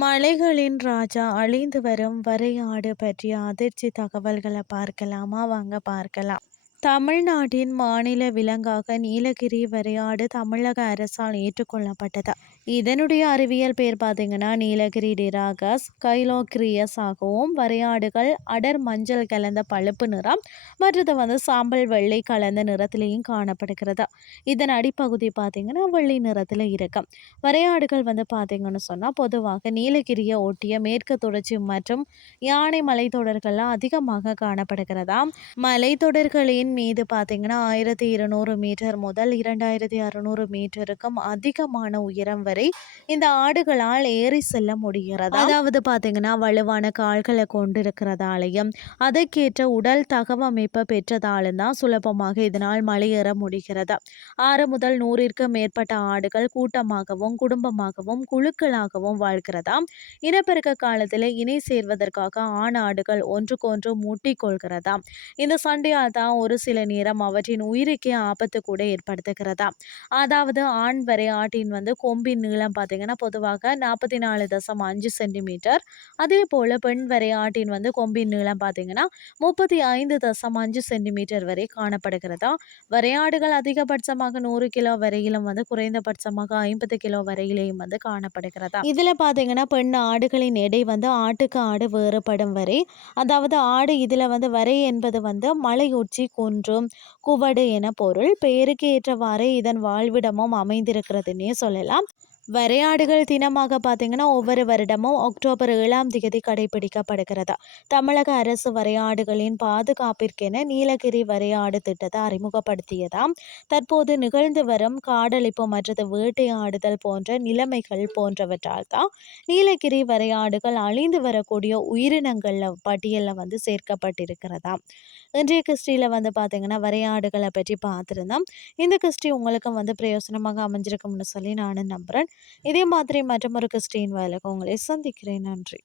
மலைகளின் ராஜா அழிந்து வரும் வரையாடு பற்றிய அதிர்ச்சி தகவல்களை பார்க்கலாமா? வாங்க பார்க்கலாம். தமிழ்நாட்டின் மாநில விலங்காக நீலகிரி வரையாடு தமிழக அரசால் ஏற்றுக்கொள்ளப்பட்டது? இதனுடைய அறிவியல் பேர் பார்த்தீங்கன்னா நீலகிரி டிராகஸ் கைலோக்ரியஸ் ஆகவும் வரையாடுகள் அடர் மஞ்சள் கலந்த பழுப்பு நிறம் மற்றது வந்து சாம்பல் வெள்ளை கலந்த நிறத்திலையும் காணப்படுகிறது. இதன் அடிப்பகுதி பார்த்தீங்கன்னா வெள்ளை நிறத்தில் இருக்கும் வரையாடுகள் வந்து பார்த்தீங்கன்னு சொன்னால் பொதுவாக நீலகிரியை ஒட்டிய மேற்கு தொடர்ச்சி மற்றும் யானை மலைத்தொடர்கள்லாம் அதிகமாக காணப்படுகிறதா? மலைத்தொடர்களின் மீது பார்த்தீங்கன்னா ஆயிரத்தி இருநூறு மீட்டர் முதல் இரண்டாயிரத்தி அறுநூறு மீட்டருக்கும் அதிகமான உயரம் வரை இந்த ஆடுகளால் ஏறி செல்ல முடிகிறது? அதாவது பார்த்தீங்கன்னா வலுவான கால்களை கொண்டிருக்கிறதாலையும் அதற்கேற்ற உடல் தகவமைப்பை பெற்றதாலும் தான் சுலபமாக இதனால் மலையேற முடிகிறது. ஆறு முதல் நூறிற்கு மேற்பட்ட ஆடுகள் கூட்டமாகவும் குடும்பமாகவும் குழுக்களாகவும் வாழ்கிறதாம் இனப்பெருக்க காலத்தில் இணை சேர்வதற்காக ஆண் ஆடுகள் ஒன்றுக்கொன்று முட்டிக்கொள்கிறதா? இந்த சண்டையால் தான் ஒரு சில நேரம் அவற்றின் உயிருக்கே ஆபத்து கூட ஏற்படுத்துகிறதா? அதாவது ஆண் வரை ஆட்டின் வந்து கொம்பின் நீளம் பார்த்தீங்கன்னா பொதுவாக நாற்பத்தி நாலு தசம் அஞ்சு சென்டிமீட்டர். அதே போல் பெண் வரை ஆட்டின் வந்து கொம்பின் நீளம் பார்த்தீங்கன்னா முப்பத்தி ஐந்து தசம் அஞ்சு சென்டிமீட்டர் வரை காணப்படுகிறதா? வரையாடுகள் அதிகபட்சமாக நூறு கிலோ வரையிலும் வந்து குறைந்தபட்சமாக ஐம்பது கிலோ வரையிலையும் வந்து காணப்படுகிறதா? இதில் பார்த்தீங்கன்னா பெண் ஆடுகளின் எடை வந்து ஆட்டுக்கு ஆடு வேறுபடும் வரை அதாவது ஆடு இதில் வந்து வரை என்பது வந்து மலை உச்சி குன்றும் குவடு என பொருள். பெயருக்கு ஏற்றவாறு இதன் வாழ்விடமும் அமைந்திருக்கிறதுன்னே சொல்லலாம். வரையாடுகள் தினமாக பார்த்தீங்கன்னா ஒவ்வொரு வருடமும் அக்டோபர் ஏழாம் தேதி கடைபிடிக்கப்படுகிறது? தமிழக அரசு வரையாடுகளின் பாதுகாப்பிற்கென நீலகிரி வரையாடு திட்டத்தை அறிமுகப்படுத்தியதாம் தற்போது நிகழ்ந்து வரும் காடழிப்பு மற்றது வேட்டையாடுதல் போன்ற நிலைமைகள் போன்றவற்றால் தான் நீலகிரி வரையாடுகள் அழிந்து வரக்கூடிய உயிரினங்களில் பட்டியலில் வந்து சேர்க்கப்பட்டிருக்கிறதா? இன்றைய கிறிஸ்டியில் வந்து பார்த்தீங்கன்னா வரையாடுகளை பற்றி பார்த்துருந்தோம். இந்த கிறிஸ்டி உங்களுக்கும் வந்து பிரயோசனமாக அமைஞ்சிருக்கும்னு சொல்லி நானும் நம்புகிறேன் இதே மாதிரி மற்றமொரு கிறிஸ்டின் வேலைக்கு உங்களை சந்திக்கிறேன். நன்றி.